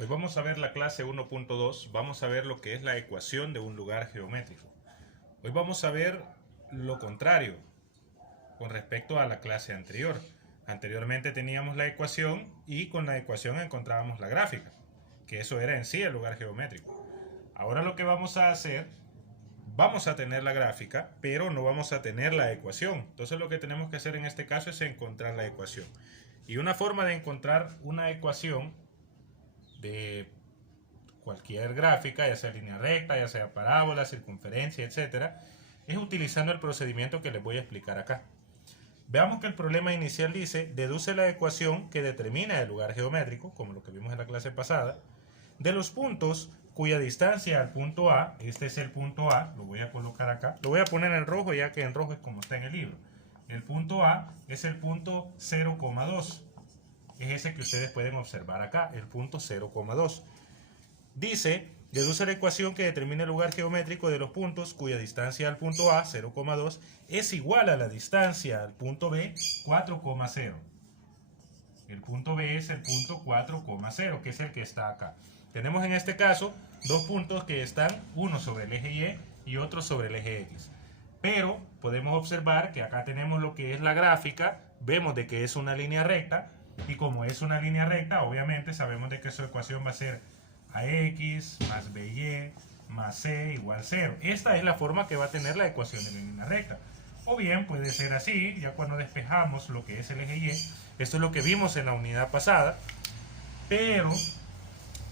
Hoy vamos a ver la clase 1.2, vamos a ver lo que es la ecuación de un lugar geométrico. Hoy vamos a ver lo contrario con respecto a la clase anterior. Anteriormente teníamos la ecuación y con la ecuación encontrábamos la gráfica, que eso era en sí el lugar geométrico. Ahora lo que vamos a hacer, vamos a tener la gráfica, pero no vamos a tener la ecuación. Entonces lo que tenemos que hacer en este caso es encontrar la ecuación. Y una forma de encontrar una ecuación de cualquier gráfica, ya sea línea recta, ya sea parábola, circunferencia, etcétera, es utilizando el procedimiento que les voy a explicar acá. Veamos que el problema inicial dice: deduce la ecuación que determina el lugar geométrico, como lo que vimos en la clase pasada, de los puntos cuya distancia al punto A, este es el punto A, lo voy a colocar acá, lo voy a poner en rojo ya que en rojo es como está en el libro. El punto A es el punto 0,2, es ese que ustedes pueden observar acá, el punto 0,2. Dice, deduce la ecuación que determina el lugar geométrico de los puntos cuya distancia al punto A, 0,2, es igual a la distancia al punto B, 4,0. El punto B es el punto 4,0, que es el que está acá. Tenemos en este caso dos puntos que están, uno sobre el eje Y y otro sobre el eje X. Pero podemos observar que acá tenemos lo que es la gráfica, vemos de que es una línea recta, y como es una línea recta, obviamente sabemos de que su ecuación va a ser AX más BY más C igual 0. Esta es la forma que va a tener la ecuación de la línea recta. O bien puede ser así, ya cuando despejamos lo que es el eje Y. Esto es lo que vimos en la unidad pasada, pero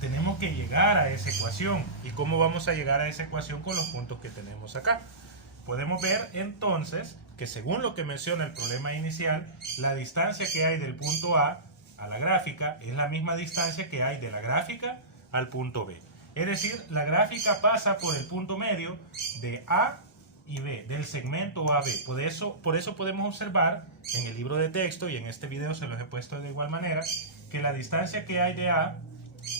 tenemos que llegar a esa ecuación. ¿Y cómo vamos a llegar a esa ecuación? Con los puntos que tenemos acá. Podemos ver entonces que según lo que menciona el problema inicial, la distancia que hay del punto A a la gráfica es la misma distancia que hay de la gráfica al punto B. Es decir, la gráfica pasa por el punto medio de A y B, del segmento AB. Por eso podemos observar en el libro de texto, y en este video se los he puesto de igual manera, que la distancia que hay de A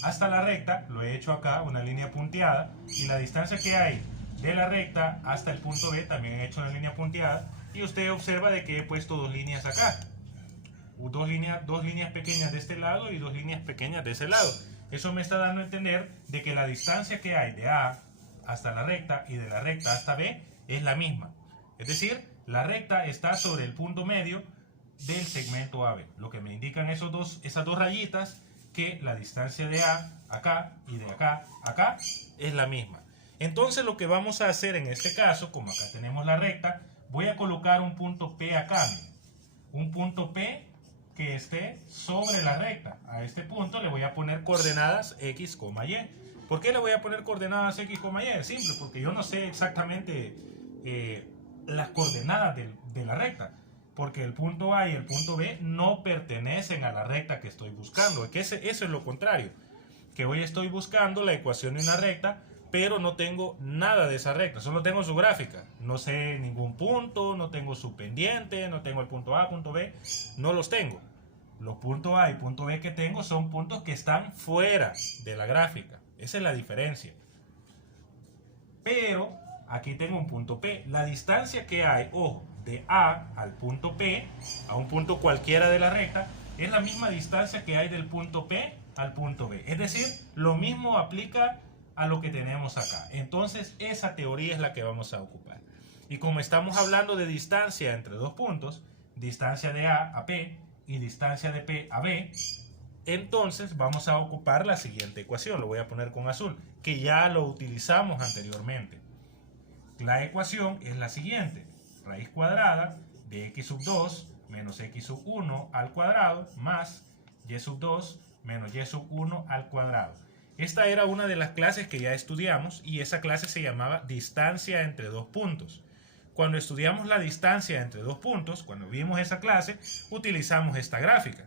hasta la recta, lo he hecho acá, una línea punteada, y la distancia que hay de la recta hasta el punto B también he hecho una línea punteada, y usted observa de que he puesto dos líneas acá, dos líneas pequeñas de este lado y dos líneas pequeñas de ese lado. Eso me está dando a entender de que la distancia que hay de A hasta la recta y de la recta hasta B es la misma. Es decir, la recta está sobre el punto medio del segmento AB. Lo que me indican esas dos rayitas, que la distancia de A acá y de acá a acá es la misma. Entonces lo que vamos a hacer en este caso, como acá tenemos la recta, voy a colocar un punto P acá. Un punto P que esté sobre la recta. A este punto le voy a poner coordenadas X, Y. ¿Por qué le voy a poner coordenadas X, Y? Es simple, porque yo no sé exactamente las coordenadas de la recta. Porque el punto A y el punto B no pertenecen a la recta que estoy buscando. Que eso es lo contrario. Que hoy estoy buscando la ecuación de una recta, pero no tengo nada de esa recta, solo tengo su gráfica. No sé ningún punto, no tengo su pendiente, no tengo el punto A, punto B, no los tengo. Los puntos A y punto B que tengo son puntos que están fuera de la gráfica. Esa es la diferencia. Pero aquí tengo un punto P. La distancia que hay, ojo, de A al punto P, a un punto cualquiera de la recta, es la misma distancia que hay del punto P al punto B. Es decir, lo mismo aplica a lo que tenemos acá. Entonces, esa teoría es la que vamos a ocupar. Y como estamos hablando de distancia entre dos puntos, distancia de A a P y distancia de P a B, entonces vamos a ocupar la siguiente ecuación. Lo voy a poner con azul, que ya lo utilizamos anteriormente. La ecuación es la siguiente: raíz cuadrada de x sub 2 menos x sub 1 al cuadrado más y sub 2 menos y sub 1 al cuadrado. Esta era una de las clases que ya estudiamos, y esa clase se llamaba distancia entre dos puntos. Cuando estudiamos la distancia entre dos puntos, cuando vimos esa clase, utilizamos esta gráfica.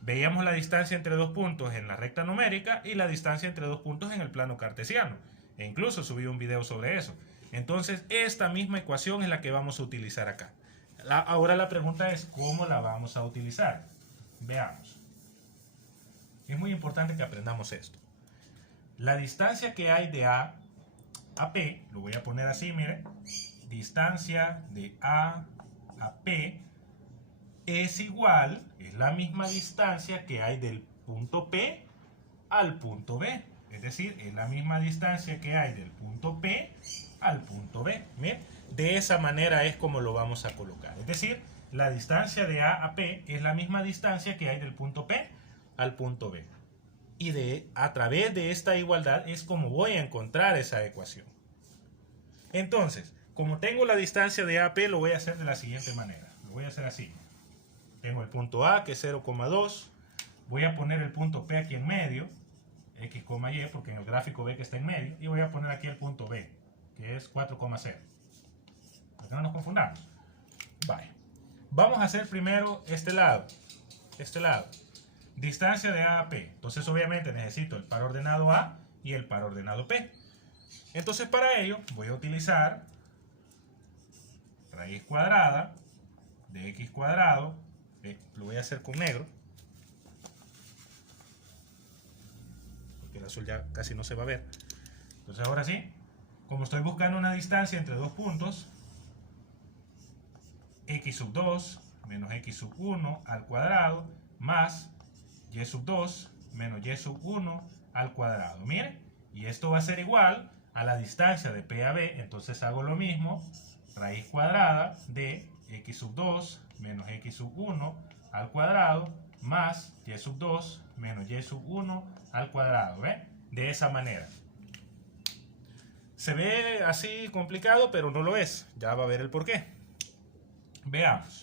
Veíamos la distancia entre dos puntos en la recta numérica y la distancia entre dos puntos en el plano cartesiano. E incluso subí un video sobre eso. Entonces, esta misma ecuación es la que vamos a utilizar acá. Ahora la pregunta es, ¿cómo la vamos a utilizar? Veamos. Es muy importante que aprendamos esto. La distancia que hay de A a P, lo voy a poner así, miren. Distancia de A a P es la misma distancia que hay del punto P al punto B. Es decir, es la misma distancia que hay del punto P al punto B. Bien, de esa manera es como lo vamos a colocar. Es decir, la distancia de A a P es la misma distancia que hay del punto P al punto B. Y a través de esta igualdad es como voy a encontrar esa ecuación. Entonces, como tengo la distancia de A a P, lo voy a hacer de la siguiente manera. Lo voy a hacer así. Tengo el punto A, que es 0,2. Voy a poner el punto P aquí en medio, X, Y, porque en el gráfico ve que está en medio. Y voy a poner aquí el punto B, que es 4,0. Para que no nos confundamos. Vale. Vamos a hacer primero este lado. Este lado. Distancia de A a P. Entonces, obviamente, necesito el par ordenado A y el par ordenado P. Entonces, para ello, voy a utilizar raíz cuadrada de X cuadrado. Lo voy a hacer con negro, porque el azul ya casi no se va a ver. Entonces, ahora sí, como estoy buscando una distancia entre dos puntos, x sub 2 menos x sub 1 al cuadrado más y sub 2 menos y sub 1 al cuadrado. Miren, y esto va a ser igual a la distancia de P a B. Entonces hago lo mismo, raíz cuadrada de x sub 2 menos x sub 1 al cuadrado más y sub 2 menos y sub 1 al cuadrado. ¿Ve? De esa manera. Se ve así complicado, pero no lo es. Ya va a ver el porqué. Veamos.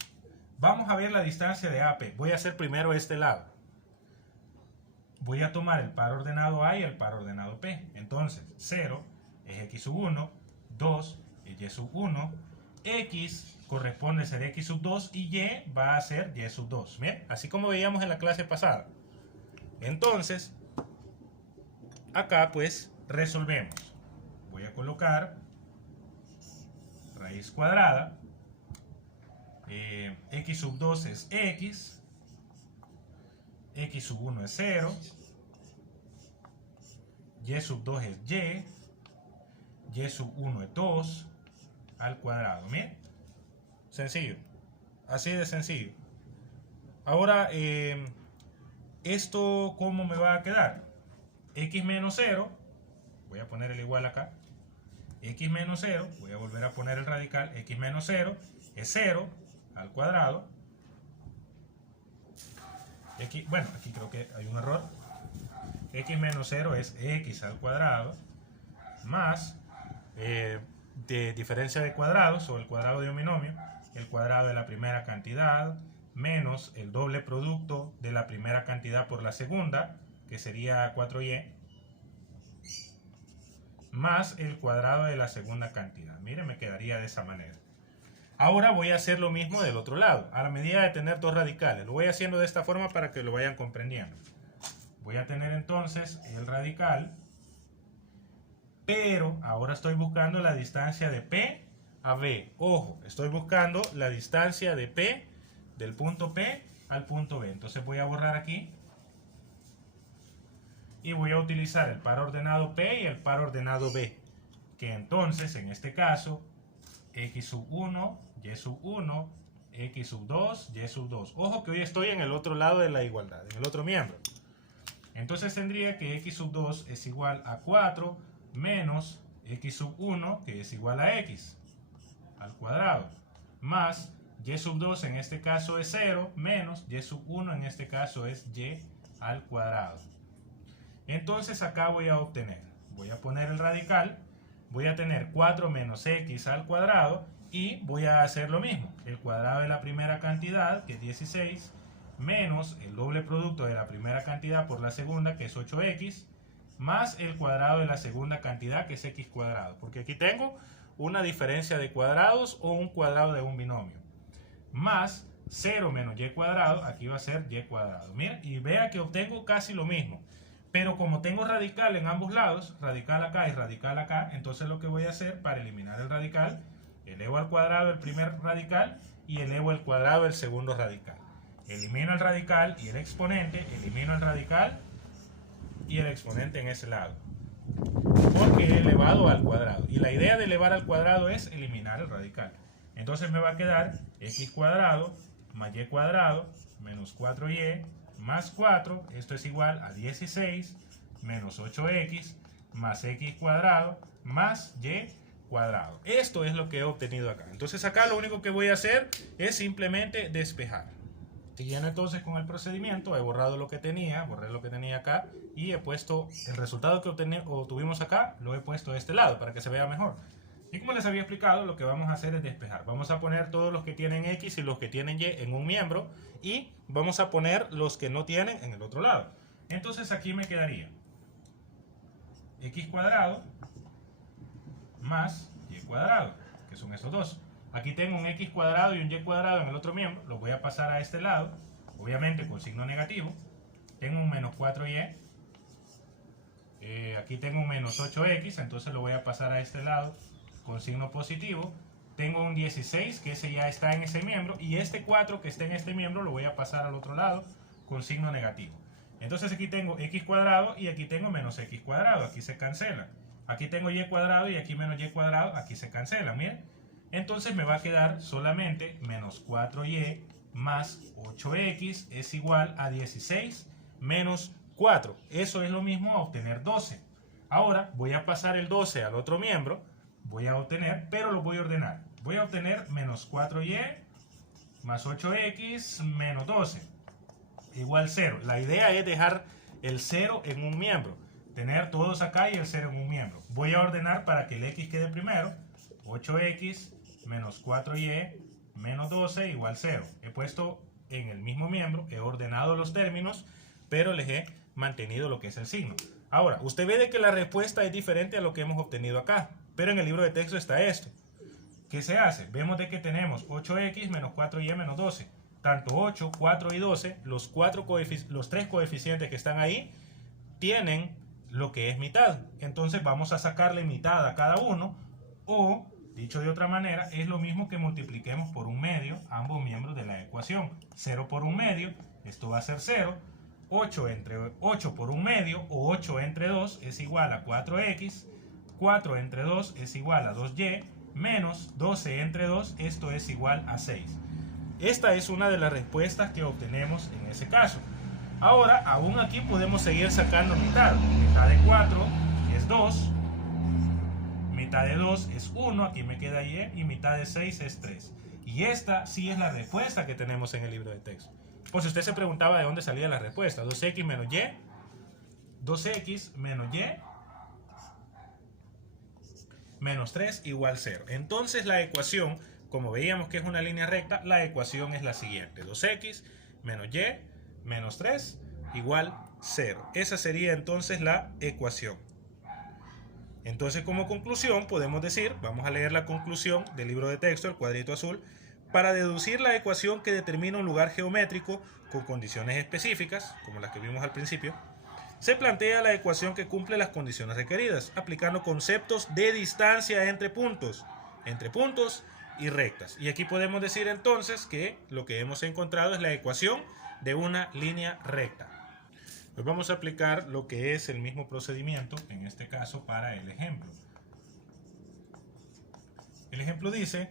Vamos a ver la distancia de AP. Voy a hacer primero este lado. Voy a tomar el par ordenado A y el par ordenado P. Entonces, 0 es x sub 1, 2 es y sub 1, x corresponde a ser x sub 2 y y va a ser y sub 2. Bien, así como veíamos en la clase pasada. Entonces, acá pues resolvemos. Voy a colocar raíz cuadrada. X sub 2 es x, x sub 1 es 0, y sub 2 es y sub 1 es 2 al cuadrado. Miren, sencillo, así de sencillo. Ahora, ¿esto cómo me va a quedar? X menos 0, voy a poner el igual acá, x menos 0, voy a volver a poner el radical, x menos 0 es 0 al cuadrado. Bueno, aquí creo que hay un error. X menos 0 es x al cuadrado más de diferencia de cuadrados o el cuadrado de un binomio, el cuadrado de la primera cantidad menos el doble producto de la primera cantidad por la segunda, que sería 4y, más el cuadrado de la segunda cantidad. Miren, me quedaría de esa manera. Ahora voy a hacer lo mismo del otro lado, a la medida de tener dos radicales. Lo voy haciendo de esta forma para que lo vayan comprendiendo. Voy a tener entonces el radical, pero ahora estoy buscando la distancia de P a B. Ojo, estoy buscando la distancia de P, del punto P al punto B. Entonces voy a borrar aquí y voy a utilizar el par ordenado P y el par ordenado B, que entonces en este caso x sub 1, y sub 1, x sub 2, y sub 2. Ojo que hoy estoy en el otro lado de la igualdad, en el otro miembro. Entonces tendría que x sub 2 es igual a 4 menos x sub 1, que es igual a x al cuadrado, más y sub 2 en este caso es 0, menos y sub 1 en este caso es y al cuadrado. Entonces acá voy a obtener, voy a poner el radical, voy a tener 4 menos x al cuadrado y voy a hacer lo mismo. El cuadrado de la primera cantidad, que es 16, menos el doble producto de la primera cantidad por la segunda, que es 8x, más el cuadrado de la segunda cantidad, que es x cuadrado. Porque aquí tengo una diferencia de cuadrados o un cuadrado de un binomio. Más 0 menos y cuadrado, aquí va a ser y cuadrado. Miren, y vea que obtengo casi lo mismo. Pero como tengo radical en ambos lados, radical acá y radical acá, entonces lo que voy a hacer para eliminar el radical, elevo al cuadrado el primer radical y elevo el cuadrado del segundo radical. Elimino el radical y el exponente, elimino el radical y el exponente en ese lado, porque he elevado al cuadrado. Y la idea de elevar al cuadrado es eliminar el radical. Entonces me va a quedar x cuadrado más y cuadrado menos 4y más 4, esto es igual a 16 menos 8x más x cuadrado más y cuadrado. Esto es lo que he obtenido acá. Entonces acá lo único que voy a hacer es simplemente despejar. Siguiendo entonces con el procedimiento, he borrado lo que tenía, borré lo que tenía acá y he puesto el resultado que obtuvimos acá, lo he puesto de este lado para que se vea mejor. Y como les había explicado, lo que vamos a hacer es despejar. Vamos a poner todos los que tienen X y los que tienen Y en un miembro y vamos a poner los que no tienen en el otro lado. Entonces aquí me quedaría X cuadrado más Y cuadrado, que son estos dos. Aquí tengo un X cuadrado y un Y cuadrado en el otro miembro, los voy a pasar a este lado, obviamente con signo negativo. Tengo un menos 4Y, aquí tengo un menos 8X, entonces lo voy a pasar a este lado con signo positivo. Tengo un 16, que ese ya está en ese miembro, y este 4 que está en este miembro lo voy a pasar al otro lado con signo negativo. Entonces aquí tengo X cuadrado y aquí tengo menos X cuadrado, aquí se cancela. Aquí tengo Y cuadrado y aquí menos Y cuadrado, aquí se cancela, miren. Entonces me va a quedar solamente menos 4y más 8x es igual a 16 menos 4. Eso es lo mismo a obtener 12. Ahora voy a pasar el 12 al otro miembro, voy a obtener, pero lo voy a ordenar. Voy a obtener menos 4y más 8x menos 12 igual 0. La idea es dejar el 0 en un miembro, tener todos acá y el 0 en un miembro. Voy a ordenar para que el x quede primero. 8x menos 4y menos 12 igual 0. He puesto en el mismo miembro, he ordenado los términos, pero les he mantenido lo que es el signo. Ahora, usted ve de que la respuesta es diferente a lo que hemos obtenido acá, pero en el libro de texto está esto. ¿Qué se hace? Vemos de que tenemos 8x menos 4y menos 12. Tanto 8, 4 y 12, los tres coeficientes que están ahí, tienen lo que es mitad. Entonces vamos a sacarle mitad a cada uno, o dicho de otra manera, es lo mismo que multipliquemos por un medio ambos miembros de la ecuación. 0 por un medio, esto va a ser 0. 8 por un medio, o 8 entre 2, es igual a 4x. 4 entre 2 es igual a 2y, menos 12 entre 2, esto es igual a 6. Esta es una de las respuestas que obtenemos en ese caso. Ahora, aún aquí podemos seguir sacando mitad. Mitad de 4 es 2. Mitad de 2 es 1, aquí me queda y, mitad de 6 es 3. Y esta sí es la respuesta que tenemos en el libro de texto. Por si usted se preguntaba de dónde salía la respuesta, 2x menos y, 2x menos y, menos 3 igual 0. Entonces la ecuación, como veíamos que es una línea recta, la ecuación es la siguiente: 2x menos y menos 3 igual 0. Esa sería entonces la ecuación. Entonces, como conclusión, podemos decir, vamos a leer la conclusión del libro de texto, el cuadrito azul. Para deducir la ecuación que determina un lugar geométrico con condiciones específicas, como las que vimos al principio, se plantea la ecuación que cumple las condiciones requeridas, aplicando conceptos de distancia entre puntos y rectas. Y aquí podemos decir entonces que lo que hemos encontrado es la ecuación de una línea recta. Hoy vamos a aplicar lo que es el mismo procedimiento, en este caso para el ejemplo. El ejemplo dice: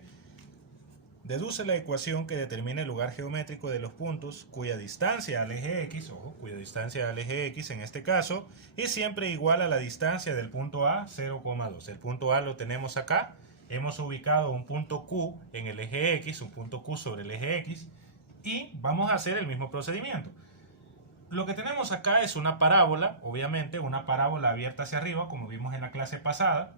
deduce la ecuación que determina el lugar geométrico de los puntos cuya distancia al eje X, cuya distancia al eje X en este caso, es siempre igual a la distancia del punto A, 0,2. El punto A lo tenemos acá. Hemos ubicado un punto Q en el eje X, un punto Q sobre el eje X, y vamos a hacer el mismo procedimiento. Lo que tenemos acá es una parábola, obviamente una parábola abierta hacia arriba, como vimos en la clase pasada.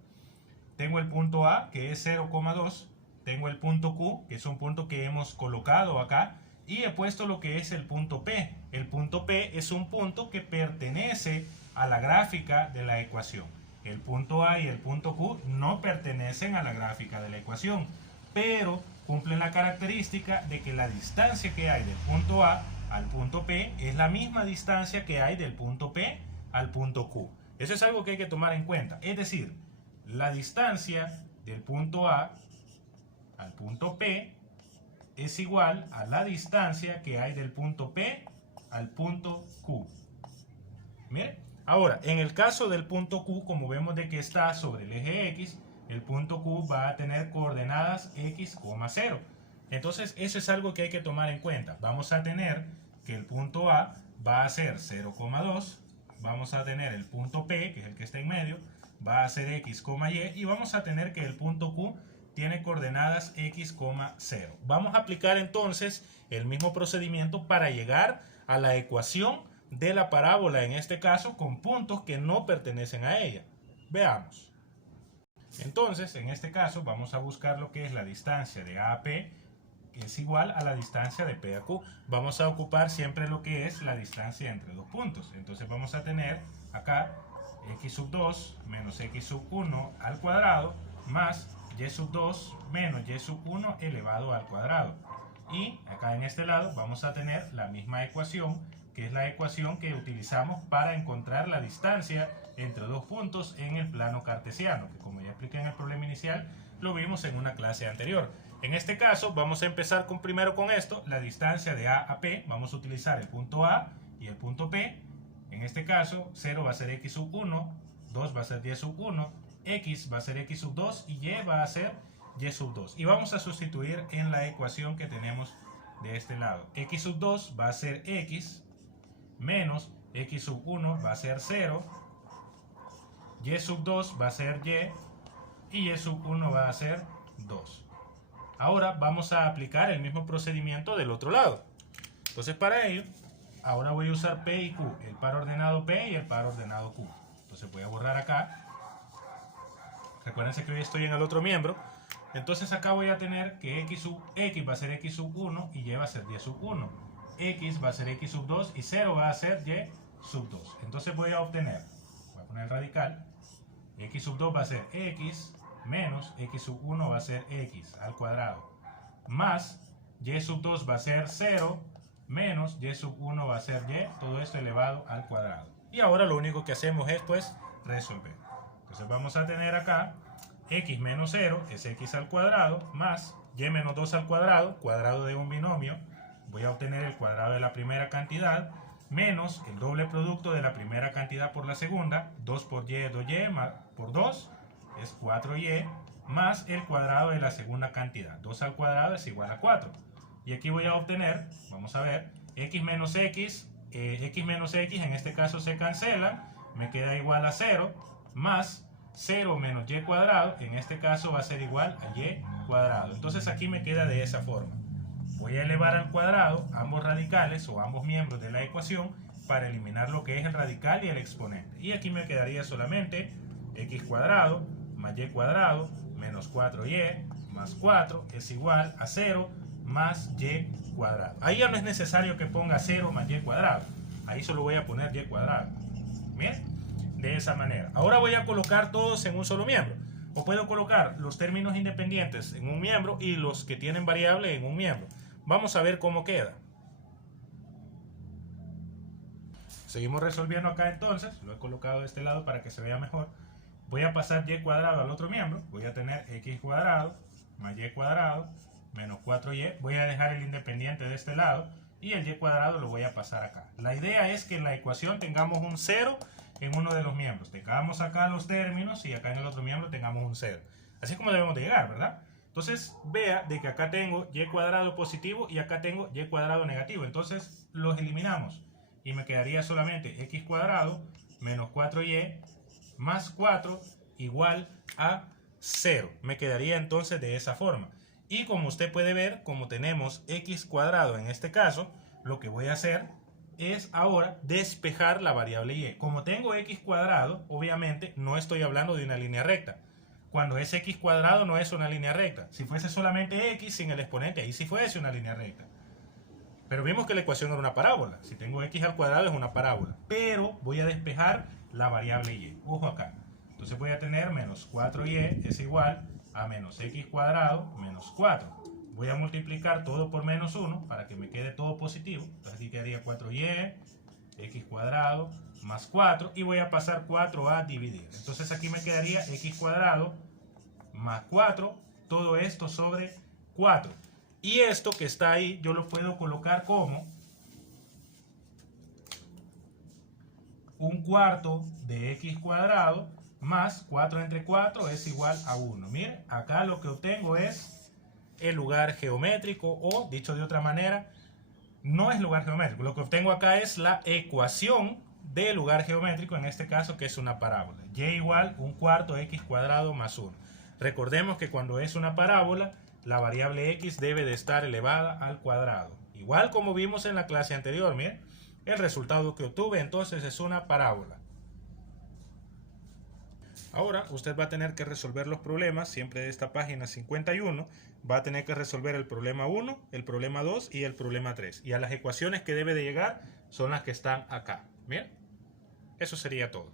Tengo el punto A, que es 0,2. Tengo el punto Q, que es un punto que hemos colocado acá. Y he puesto lo que es el punto P. El punto P es un punto que pertenece a la gráfica de la ecuación. El punto A y el punto Q no pertenecen a la gráfica de la ecuación, pero cumplen la característica de que la distancia que hay del punto A al punto P es la misma distancia que hay del punto P al punto Q. Eso es algo que hay que tomar en cuenta. Es decir, la distancia del punto A al punto P es igual a la distancia que hay del punto P al punto Q. Miren, ahora, en el caso del punto Q, como vemos de que está sobre el eje X, el punto Q va a tener coordenadas X, 0. Entonces, eso es algo que hay que tomar en cuenta. Vamos a tener que el punto A va a ser 0,2. Vamos a tener el punto P, que es el que está en medio, va a ser x, y, y vamos a tener que el punto Q tiene coordenadas x, 0. Vamos a aplicar entonces el mismo procedimiento para llegar a la ecuación de la parábola, en este caso con puntos que no pertenecen a ella. Veamos. Entonces, en este caso vamos a buscar lo que es la distancia de A a P, que es igual a la distancia de P a Q. Vamos a ocupar siempre lo que es la distancia entre dos puntos. Entonces vamos a tener acá x sub 2 menos x sub 1 al cuadrado más y sub 2 menos y sub 1 elevado al cuadrado. Y acá en este lado vamos a tener la misma ecuación, que es la ecuación que utilizamos para encontrar la distancia entre dos puntos en el plano cartesiano, que como ya expliqué en el problema inicial, lo vimos en una clase anterior. En este caso vamos a empezar primero con esto, la distancia de A a P. Vamos a utilizar el punto A y el punto P. En este caso 0 va a ser x sub 1, 2 va a ser y sub 1, x va a ser x sub 2 y y va a ser y sub 2. Y vamos a sustituir en la ecuación que tenemos de este lado. X sub 2 va a ser x menos x sub 1 va a ser 0, y sub 2 va a ser y sub 1 va a ser 2. Ahora vamos a aplicar el mismo procedimiento del otro lado. Entonces para ello, ahora voy a usar P y Q, el par ordenado P y el par ordenado Q. Entonces voy a borrar acá. Recuérdense que hoy estoy en el otro miembro. Entonces acá voy a tener que x va a ser x sub 1 y y va a ser y sub 1. X va a ser x sub 2 y 0 va a ser y sub 2. Entonces voy a obtener, voy a poner el radical, x sub 2 va a ser x menos x sub 1 va a ser x al cuadrado, más y sub 2 va a ser 0 menos y sub 1 va a ser y, todo esto elevado al cuadrado. Y ahora lo único que hacemos es pues resolver. Entonces vamos a tener acá x menos 0 es x al cuadrado, más y menos 2 al cuadrado, cuadrado de un binomio. Voy a obtener el cuadrado de la primera cantidad, menos el doble producto de la primera cantidad por la segunda, 2 por y, 2y, más por 2 es 4y, más el cuadrado de la segunda cantidad. 2 al cuadrado es igual a 4. Y aquí voy a obtener, vamos a ver, x menos x en este caso se cancela, me queda igual a 0, más 0 menos y cuadrado, en este caso va a ser igual a y cuadrado. Entonces aquí me queda de esa forma. Voy a elevar al cuadrado ambos radicales o ambos miembros de la ecuación para eliminar lo que es el radical y el exponente. Y aquí me quedaría solamente x cuadrado más y cuadrado menos 4y más 4 es igual a 0 más y cuadrado. Ahí ya no es necesario que ponga 0 más y cuadrado. Ahí solo voy a poner y cuadrado. Bien, de esa manera. Ahora voy a colocar todos en un solo miembro. O puedo colocar los términos independientes en un miembro y los que tienen variable en un miembro. Vamos a ver cómo queda. Seguimos resolviendo acá entonces. Lo he colocado de este lado para que se vea mejor. Voy a pasar y cuadrado al otro miembro. Voy a tener x cuadrado más y cuadrado menos 4y. Voy a dejar el independiente de este lado. Y el y cuadrado lo voy a pasar acá. La idea es que en la ecuación tengamos un 0 en uno de los miembros. Tengamos acá los términos y acá en el otro miembro tengamos un 0. Así es como debemos de llegar, ¿verdad? Entonces vea de que acá tengo y cuadrado positivo y acá tengo y cuadrado negativo. Entonces los eliminamos y me quedaría solamente x cuadrado menos 4y más 4 igual a 0. Me quedaría entonces de esa forma. Y como usted puede ver, como tenemos x cuadrado en este caso, lo que voy a hacer es ahora despejar la variable y. Como tengo x cuadrado, obviamente no estoy hablando de una línea recta. Cuando es x cuadrado no es una línea recta. Si fuese solamente x sin el exponente, ahí sí fuese una línea recta. Pero vimos que la ecuación era una parábola. Si tengo x al cuadrado es una parábola. Pero voy a despejar la variable y. Ojo acá. Entonces voy a tener menos 4y es igual a menos x cuadrado menos 4. Voy a multiplicar todo por menos 1 para que me quede todo positivo. Entonces aquí quedaría 4y, x cuadrado más 4. Y voy a pasar 4 a dividir. Entonces aquí me quedaría x cuadrado más 4. Todo esto sobre 4. Y esto que está ahí yo lo puedo colocar como un cuarto de x cuadrado más 4 entre 4 es igual a 1. Miren, acá lo que obtengo es el lugar geométrico o, dicho de otra manera, no es lugar geométrico. Lo que obtengo acá es la ecuación del lugar geométrico, en este caso que es una parábola. Y igual 1/4 x cuadrado más 1. Recordemos que cuando es una parábola, la variable x debe de estar elevada al cuadrado. Igual como vimos en la clase anterior, miren, el resultado que obtuve entonces es una parábola. Ahora usted va a tener que resolver los problemas, siempre de esta página 51, va a tener que resolver el problema 1, el problema 2 y el problema 3. Y a las ecuaciones que debe de llegar son las que están acá. Bien, eso sería todo.